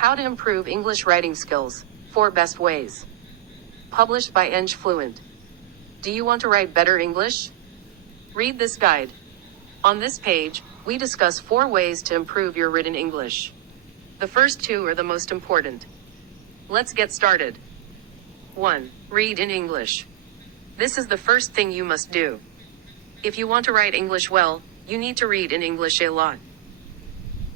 How to Improve English Writing Skills, 4 Best Ways. Published by Fluent. Do you want to write better English? Read this guide. On this page, we discuss 4 ways to improve your written English. The first 2 are the most important. Let's get started. 1. Read in English. This is the first thing you must do. If you want to write English well, you need to read in English a lot.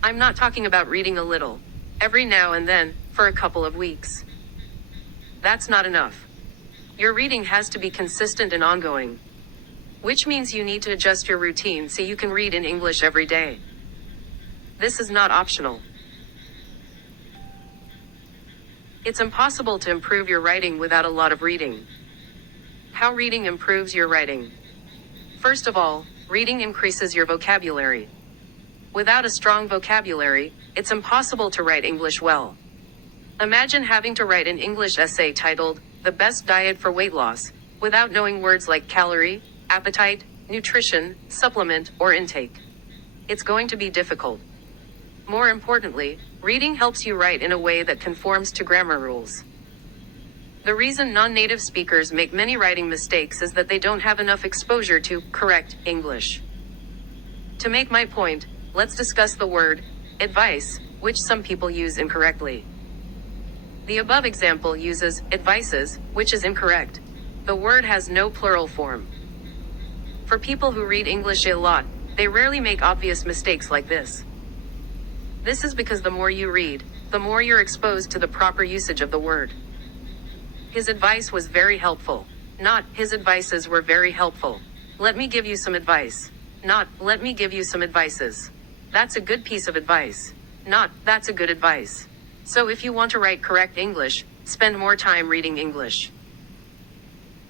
I'm not talking about reading a little, every now and then, for a couple of weeks. That's not enough. Your reading has to be consistent and ongoing, which means you need to adjust your routine so you can read in English every day. This is not optional. It's impossible to improve your writing without a lot of reading. How reading improves your writing. First of all, reading increases your vocabulary. Without a strong vocabulary, it's impossible to write English well. Imagine having to write an English essay titled, "The Best Diet for Weight Loss," without knowing words like calorie, appetite, nutrition, supplement, or intake. It's going to be difficult. More importantly, reading helps you write in a way that conforms to grammar rules. The reason non-native speakers make many writing mistakes is that they don't have enough exposure to correct English. To make my point, let's discuss the word advice, which some people use incorrectly. The above example uses advices, which is incorrect. The word has no plural form. For people who read English a lot, they rarely make obvious mistakes like this. This is because the more you read, the more you're exposed to the proper usage of the word. His advice was very helpful. Not, his advices were very helpful. Let me give you some advice. Not, let me give you some advices. That's a good piece of advice. Not, that's a good advice. So if you want to write correct English, spend more time reading English.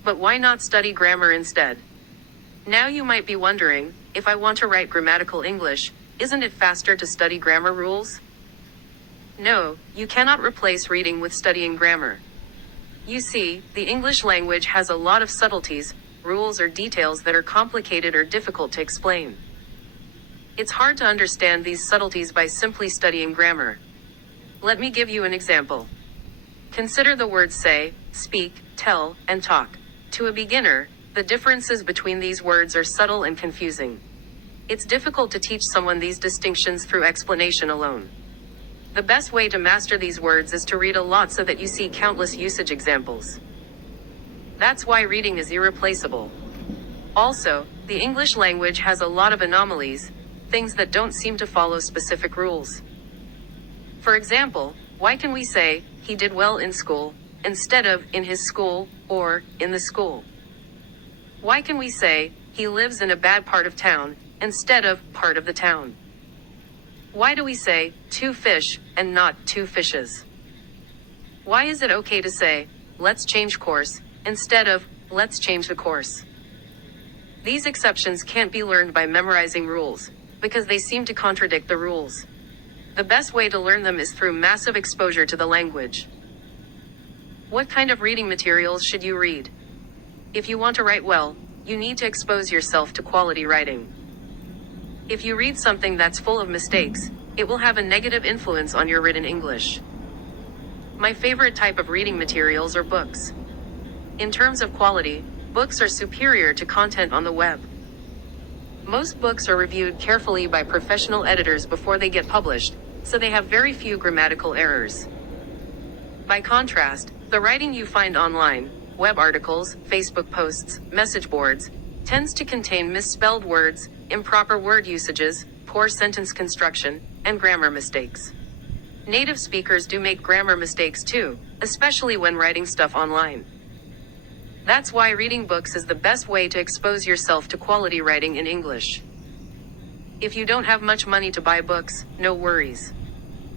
But why not study grammar instead? Now you might be wondering, if I want to write grammatical English, isn't it faster to study grammar rules? No, you cannot replace reading with studying grammar. You see, the English language has a lot of subtleties, rules or details that are complicated or difficult to explain. It's hard to understand these subtleties by simply studying grammar. Let me give you an example. Consider the words say, speak, tell, and talk. To a beginner, the differences between these words are subtle and confusing. It's difficult to teach someone these distinctions through explanation alone. The best way to master these words is to read a lot so that you see countless usage examples. That's why reading is irreplaceable. Also, the English language has a lot of anomalies, things that don't seem to follow specific rules. For example, why can we say, "He did well in school," instead of "in his school," or "in the school"? Why can we say, "He lives in a bad part of town," instead of "part of the town"? Why do we say, "two fish," and not "two fishes"? Why is it okay to say, "Let's change course," instead of "let's change the course"? These exceptions can't be learned by memorizing rules, because they seem to contradict the rules. The best way to learn them is through massive exposure to the language. What kind of reading materials should you read? If you want to write well, you need to expose yourself to quality writing. If you read something that's full of mistakes, it will have a negative influence on your written English. My favorite type of reading materials are books. In terms of quality, books are superior to content on the web. Most books are reviewed carefully by professional editors before they get published, so they have very few grammatical errors. By contrast, the writing you find online, web articles, Facebook posts, message boards, tends to contain misspelled words, improper word usages, poor sentence construction, and grammar mistakes. Native speakers do make grammar mistakes too, especially when writing stuff online. That's why reading books is the best way to expose yourself to quality writing in English. If you don't have much money to buy books, no worries.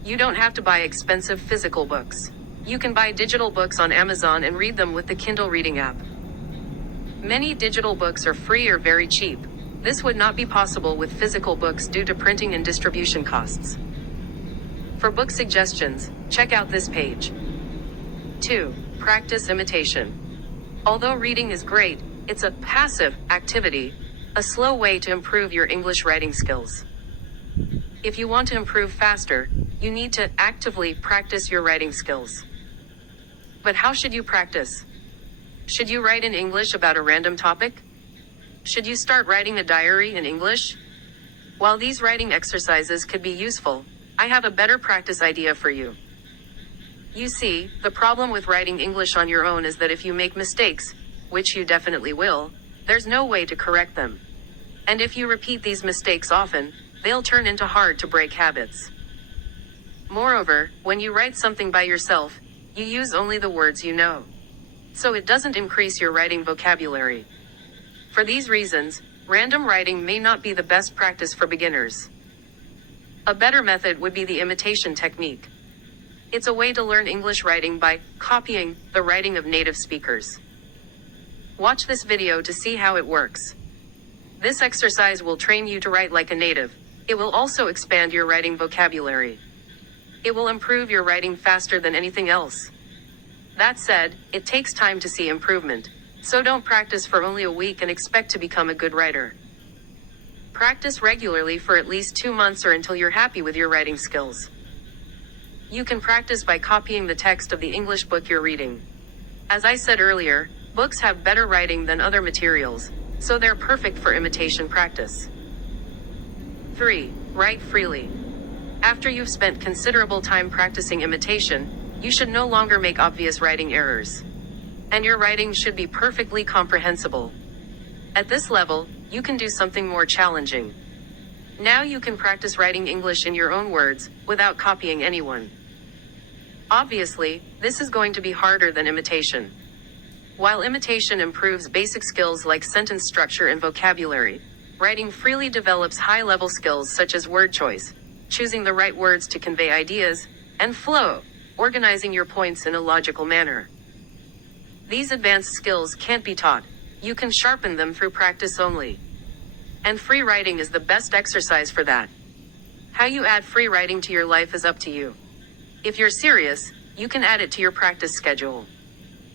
You don't have to buy expensive physical books. You can buy digital books on Amazon and read them with the Kindle reading app. Many digital books are free or very cheap. This would not be possible with physical books due to printing and distribution costs. For book suggestions, check out this page. 2. Practice imitation. Although reading is great, it's a passive activity, a slow way to improve your English writing skills. If you want to improve faster, you need to actively practice your writing skills. But how should you practice? Should you write in English about a random topic? Should you start writing a diary in English? While these writing exercises could be useful, I have a better practice idea for you. You see, the problem with writing English on your own is that if you make mistakes, which you definitely will, there's no way to correct them. And if you repeat these mistakes often, they'll turn into hard-to-break habits. Moreover, when you write something by yourself, you use only the words you know. So it doesn't increase your writing vocabulary. For these reasons, random writing may not be the best practice for beginners. A better method would be the imitation technique. It's a way to learn English writing by copying the writing of native speakers. Watch this video to see how it works. This exercise will train you to write like a native. It will also expand your writing vocabulary. It will improve your writing faster than anything else. That said, it takes time to see improvement, so don't practice for only a week and expect to become a good writer. Practice regularly for at least 2 months or until you're happy with your writing skills. You can practice by copying the text of the English book you're reading. As I said earlier, books have better writing than other materials, so they're perfect for imitation practice. 3. Write freely. After you've spent considerable time practicing imitation, you should no longer make obvious writing errors. And your writing should be perfectly comprehensible. At this level, you can do something more challenging. Now you can practice writing English in your own words, without copying anyone. Obviously, this is going to be harder than imitation. While imitation improves basic skills like sentence structure and vocabulary, writing freely develops high-level skills such as word choice, choosing the right words to convey ideas, and flow, organizing your points in a logical manner. These advanced skills can't be taught. You can sharpen them through practice only. And free writing is the best exercise for that. How you add free writing to your life is up to you. If you're serious, you can add it to your practice schedule.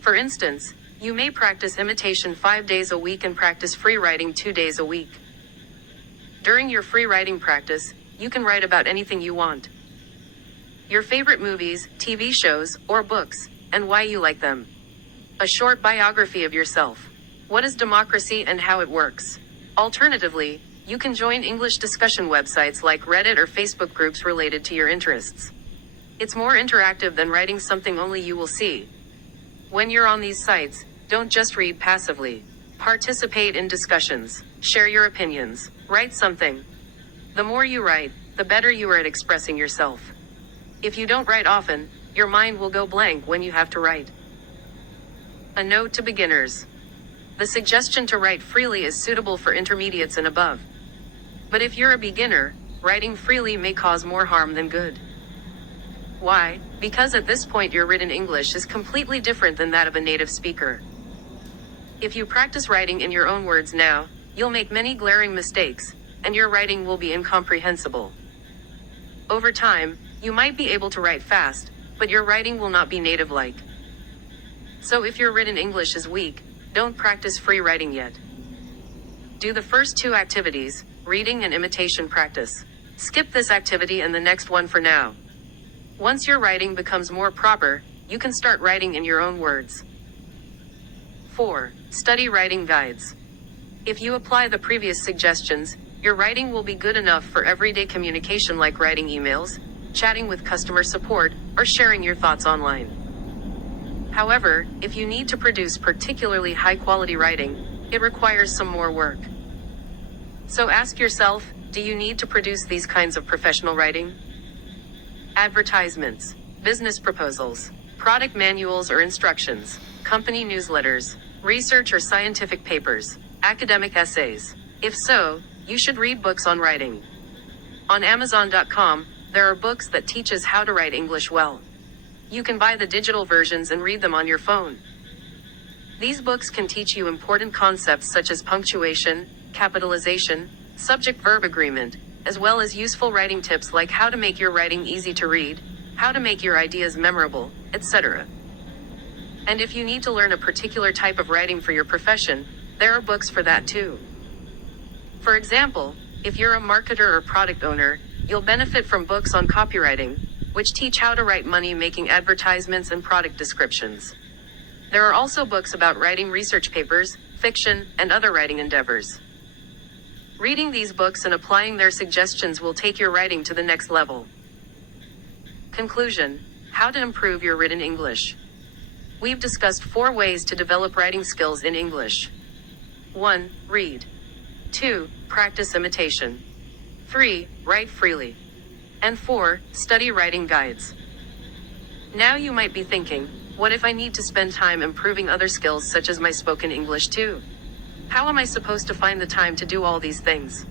For instance, you may practice imitation 5 days a week and practice free writing 2 days a week. During your free writing practice, you can write about anything you want. Your favorite movies, TV shows, or books, and why you like them. A short biography of yourself. What is democracy and how it works? Alternatively, you can join English discussion websites like Reddit or Facebook groups related to your interests. It's more interactive than writing something only you will see. When you're on these sites, don't just read passively. Participate in discussions. Share your opinions. Write something. The more you write, the better you are at expressing yourself. If you don't write often, your mind will go blank when you have to write. A note to beginners. The suggestion to write freely is suitable for intermediates and above. But if you're a beginner, writing freely may cause more harm than good. Why? Because at this point your written English is completely different than that of a native speaker. If you practice writing in your own words now, you'll make many glaring mistakes, and your writing will be incomprehensible. Over time, you might be able to write fast, but your writing will not be native-like. So if your written English is weak, don't practice free writing yet. Do the first 2 activities, reading and imitation practice. Skip this activity and the next one for now. Once your writing becomes more proper, you can start writing in your own words. 4. Study writing guides. If you apply the previous suggestions, your writing will be good enough for everyday communication like writing emails, chatting with customer support, or sharing your thoughts online. However, if you need to produce particularly high-quality writing, it requires some more work. So ask yourself, do you need to produce these kinds of professional writing? Advertisements, business proposals, product manuals or instructions, company newsletters, research or scientific papers, academic essays. If so, you should read books on writing. On Amazon.com, there are books that teach us how to write English well. You can buy the digital versions and read them on your phone. These books can teach you important concepts such as punctuation, capitalization, subject-verb agreement, as well as useful writing tips like how to make your writing easy to read, how to make your ideas memorable, etc. And if you need to learn a particular type of writing for your profession, there are books for that too. For example, if you're a marketer or product owner, you'll benefit from books on copywriting, which teach how to write money-making advertisements and product descriptions. There are also books about writing research papers, fiction, and other writing endeavors. Reading these books and applying their suggestions will take your writing to the next level. Conclusion: how to improve your written English. We've discussed 4 ways to develop writing skills in English. 1. Read. 2. Practice imitation. 3. Write freely. And 4. Study writing guides. Now you might be thinking, what if I need to spend time improving other skills such as my spoken English too? How am I supposed to find the time to do all these things?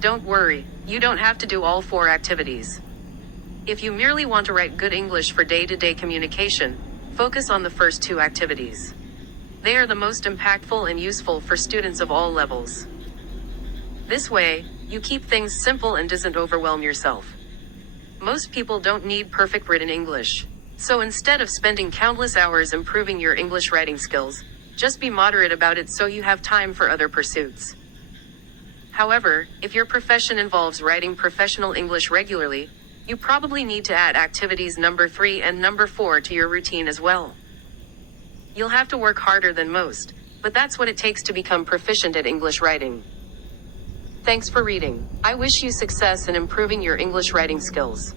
Don't worry, you don't have to do all 4 activities. If you merely want to write good English for day-to-day communication, focus on the first 2 activities. They are the most impactful and useful for students of all levels. This way, you keep things simple and doesn't overwhelm yourself. Most people don't need perfect written English. So instead of spending countless hours improving your English writing skills, just be moderate about it so you have time for other pursuits. However, if your profession involves writing professional English regularly, you probably need to add activities number 3 and number 4 to your routine as well. You'll have to work harder than most, but that's what it takes to become proficient at English writing. Thanks for reading. I wish you success in improving your English writing skills.